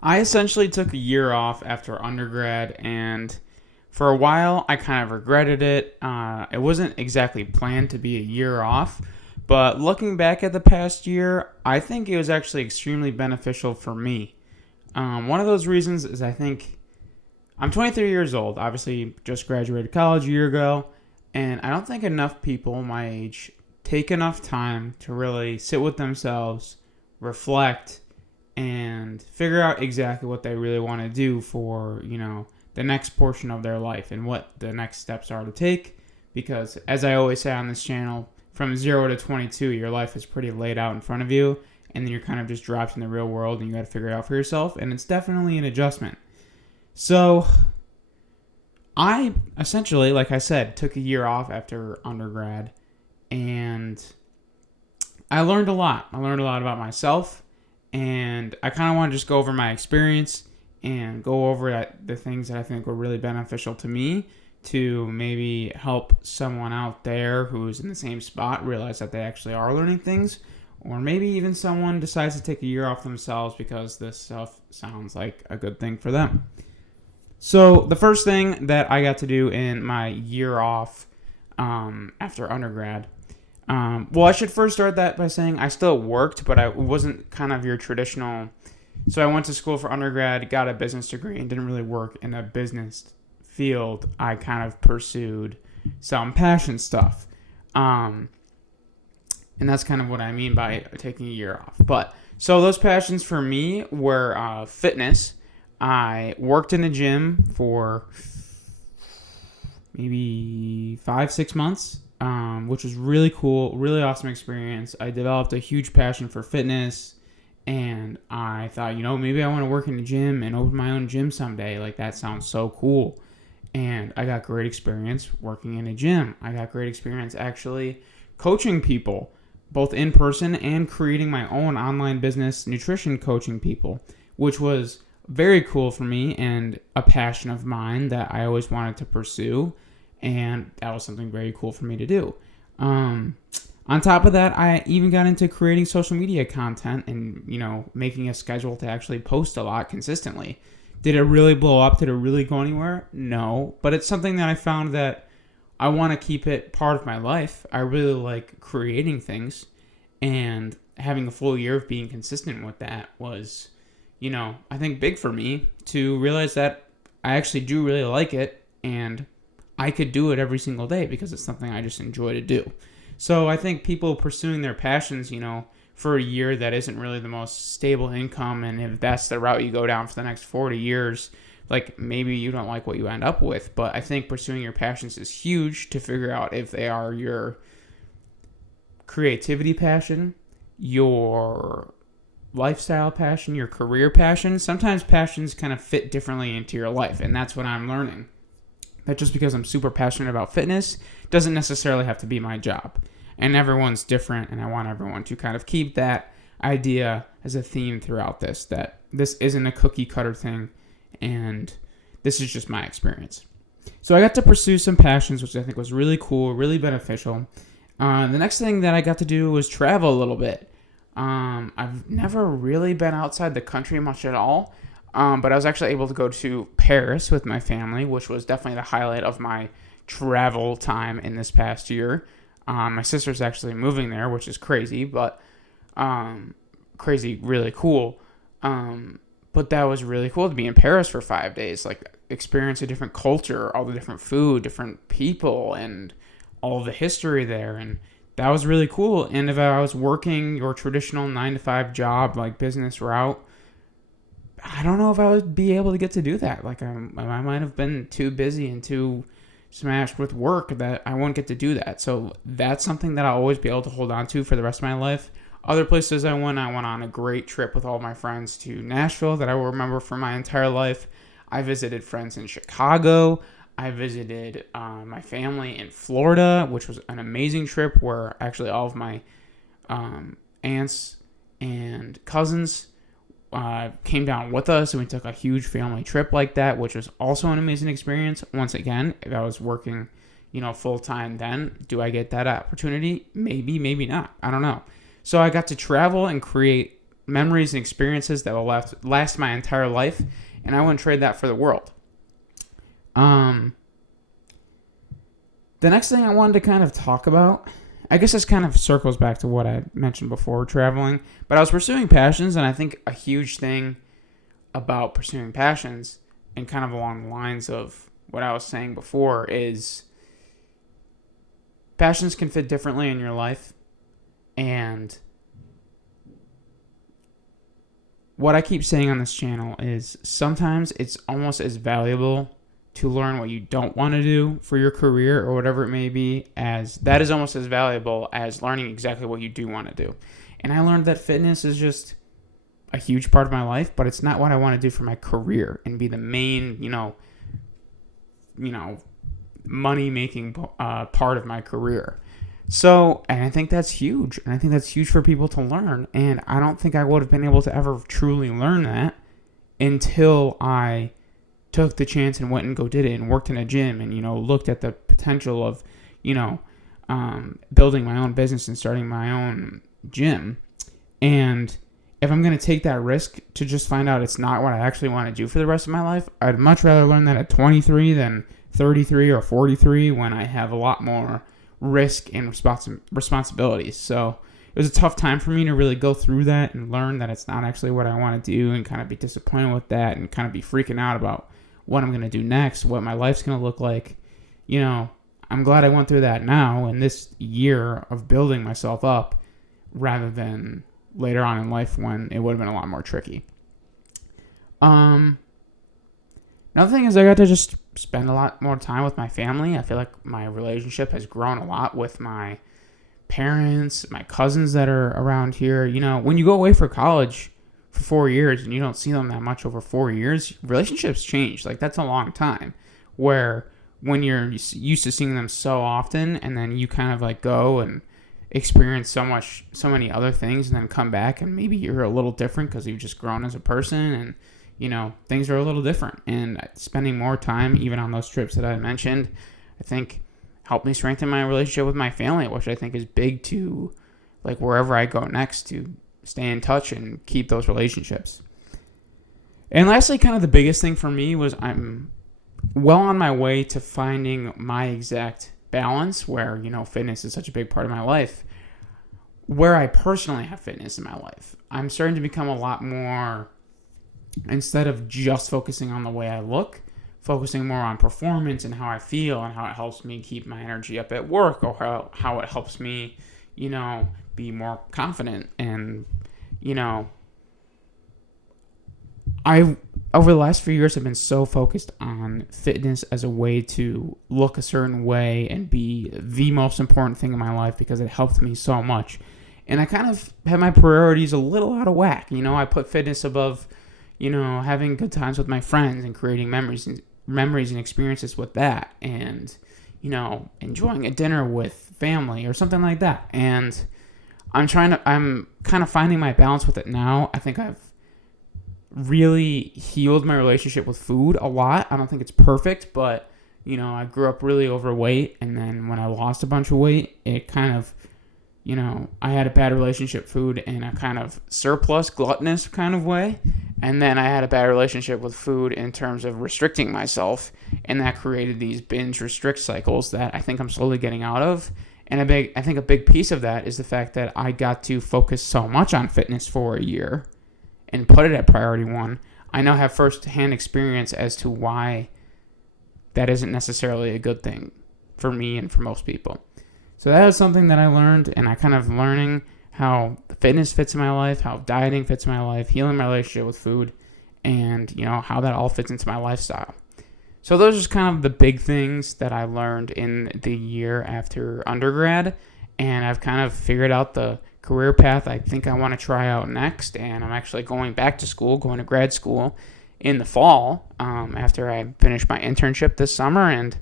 I essentially took a year off after undergrad, and for a while I kind of regretted it. It wasn't exactly planned to be a year off, but looking back at the past year, I think it was actually extremely beneficial for me. One of those reasons is I think I'm 23 years old, obviously just graduated college a year ago, and I don't think enough people my age take enough time to really sit with themselves, reflect, and figure out exactly what they really want to do for, the next portion of their life and what the next steps are to take. Because, as I always say on this channel, from 0 to 22, your life is pretty laid out in front of you, and then you're kind of just dropped in the real world and you got to figure it out for yourself, and it's definitely an adjustment. So, I essentially, like I said, took a year off after undergrad, and I learned a lot. I learned a lot about myself, and I kind of want to just go over my experience and go over the things that I think were really beneficial to me to maybe help someone out there who's in the same spot realize that they actually are learning things, or maybe even someone decides to take a year off themselves because this stuff sounds like a good thing for them. So the first thing that I got to do in my year off after undergrad, well, I should first start that by saying I still worked, but I wasn't kind of your traditional. So I went to school for undergrad, got a business degree, and didn't really work in a business field. I kind of pursued some passion stuff. And that's kind of what I mean by taking a year off. But so those passions for me were fitness. I worked in a gym for maybe 5-6 months, which was really cool, really awesome experience. I developed a huge passion for fitness, and I thought, maybe I want to work in a gym and open my own gym someday. Like, that sounds so cool. And I got great experience working in a gym. I got great experience actually coaching people, both in person and creating my own online business, nutrition coaching people, which was very cool for me and a passion of mine that I always wanted to pursue. And that was something very cool for me to do. On top of that, I even got into creating social media content and, making a schedule to actually post a lot consistently. Did it really blow up? Did it really go anywhere? No. But it's something that I found that I want to keep it part of my life. I really like creating things, and having a full year of being consistent with that was, I think big for me to realize that I actually do really like it, and I could do it every single day because it's something I just enjoy to do. So I think people pursuing their passions, for a year that isn't really the most stable income, and if that's the route you go down for the next 40 years, like, maybe you don't like what you end up with. But I think pursuing your passions is huge to figure out if they are your creativity passion, your lifestyle passion, your career passion. Sometimes passions kind of fit differently into your life, and that's what I'm learning. That just because I'm super passionate about fitness doesn't necessarily have to be my job. And everyone's different, and I want everyone to kind of keep that idea as a theme throughout this, that this isn't a cookie cutter thing, and this is just my experience. So I got to pursue some passions, which I think was really cool, really beneficial. The next thing that I got to do was travel a little bit. I've never really been outside the country much at all, but I was actually able to go to Paris with my family, which was definitely the highlight of my travel time in this past year. My sister's actually moving there, which is crazy, but really cool. But that was really cool to be in Paris for 5 days, like experience a different culture, all the different food, different people, and all the history there. And that was really cool. And if I was working your traditional 9-to-5 job, like business route, I don't know if I would be able to get to do that. Like, I might have been too busy and too smashed with work that I won't get to do that. So that's something that I'll always be able to hold on to for the rest of my life. Other places I went on a great trip with all my friends to Nashville that I will remember for my entire life. I visited friends in Chicago. I visited my family in Florida, which was an amazing trip where actually all of my aunts and cousins came down with us, and we took a huge family trip like that, which was also an amazing experience. Once again, if I was working, full time then, do I get that opportunity? Maybe, maybe not. I don't know. So I got to travel and create memories and experiences that will last my entire life, and I wouldn't trade that for the world. The next thing I wanted to kind of talk about, I guess this kind of circles back to what I mentioned before, traveling, but I was pursuing passions, and I think a huge thing about pursuing passions, and kind of along the lines of what I was saying before, is passions can fit differently in your life, and what I keep saying on this channel is sometimes it's almost as valuable to learn what you don't want to do for your career or whatever it may be, as that is almost as valuable as learning exactly what you do want to do. And I learned that fitness is just a huge part of my life, but it's not what I want to do for my career and be the main, money making part of my career. So, and I think that's huge. And I think that's huge for people to learn. And I don't think I would have been able to ever truly learn that until I took the chance and went and did it and worked in a gym and, looked at the potential of, building my own business and starting my own gym. And if I'm going to take that risk to just find out it's not what I actually want to do for the rest of my life, I'd much rather learn that at 23 than 33 or 43 when I have a lot more risk and responsibilities. So it was a tough time for me to really go through that and learn that it's not actually what I want to do, and kind of be disappointed with that and kind of be freaking out about what I'm going to do next, what my life's going to look like. I'm glad I went through that now in this year of building myself up rather than later on in life when it would have been a lot more tricky. Another thing is I got to just spend a lot more time with my family. I feel like my relationship has grown a lot with my parents, my cousins that are around here. When you go away for college for 4 years and you don't see them that much over 4 years, relationships change. Like, that's a long time. Where when you're used to seeing them so often and then you kind of like go and experience so many other things and then come back and maybe you're a little different because you've just grown as a person and things are a little different. And spending more time even on those trips that I mentioned, I think helped me strengthen my relationship with my family, which I think is big to, like, wherever I go next, to stay in touch and keep those relationships. And lastly, kind of the biggest thing for me was I'm well on my way to finding my exact balance where, fitness is such a big part of my life, where I personally have fitness in my life. I'm starting to become a lot more, instead of just focusing on the way I look, focusing more on performance and how I feel and how it helps me keep my energy up at work, or how it helps me, be more confident. And, over the last few years, I've been so focused on fitness as a way to look a certain way and be the most important thing in my life because it helped me so much. And I kind of had my priorities a little out of whack. I put fitness above, having good times with my friends and creating memories and experiences with that, and, enjoying a dinner with family or something like that. And I'm kind of finding my balance with it now. I think I've really healed my relationship with food a lot. I don't think it's perfect, but, I grew up really overweight, and then when I lost a bunch of weight, it kind of, I had a bad relationship with food in a kind of surplus, gluttonous kind of way. And then I had a bad relationship with food in terms of restricting myself. And that created these binge restrict cycles that I think I'm slowly getting out of. And I think a big piece of that is the fact that I got to focus so much on fitness for a year and put it at priority one. I now have first-hand experience as to why that isn't necessarily a good thing for me and for most people. So that is something that I learned, and I kind of learning how fitness fits in my life, how dieting fits in my life, healing my relationship with food, and, how that all fits into my lifestyle. So those are just kind of the big things that I learned in the year after undergrad, and I've kind of figured out the career path I think I want to try out next, and I'm actually going back to school, going to grad school in the fall after I finish my internship this summer. And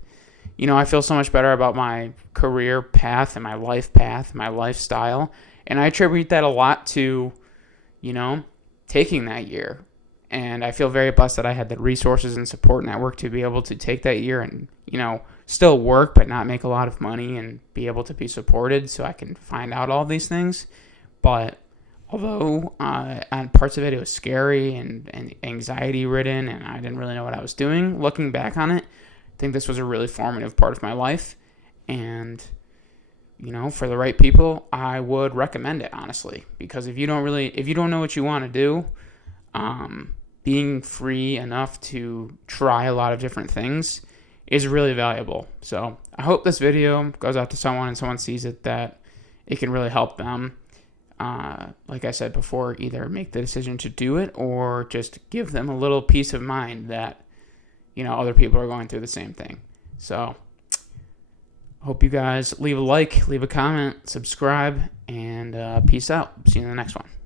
I feel so much better about my career path and my life path, my lifestyle. And I attribute that a lot to, taking that year. And I feel very blessed that I had the resources and support network to be able to take that year and, still work but not make a lot of money and be able to be supported so I can find out all these things. But although on parts of it was scary and anxiety ridden, and I didn't really know what I was doing. Looking back on it, I think this was a really formative part of my life, and for the right people, I would recommend it, honestly, because if you don't know what you want to do, being free enough to try a lot of different things is really valuable. So I hope this video goes out to someone and someone sees it, that it can really help them. Like I said before, either make the decision to do it or just give them a little peace of mind that, other people are going through the same thing. So hope you guys leave a like, leave a comment, subscribe, and peace out. See you in the next one.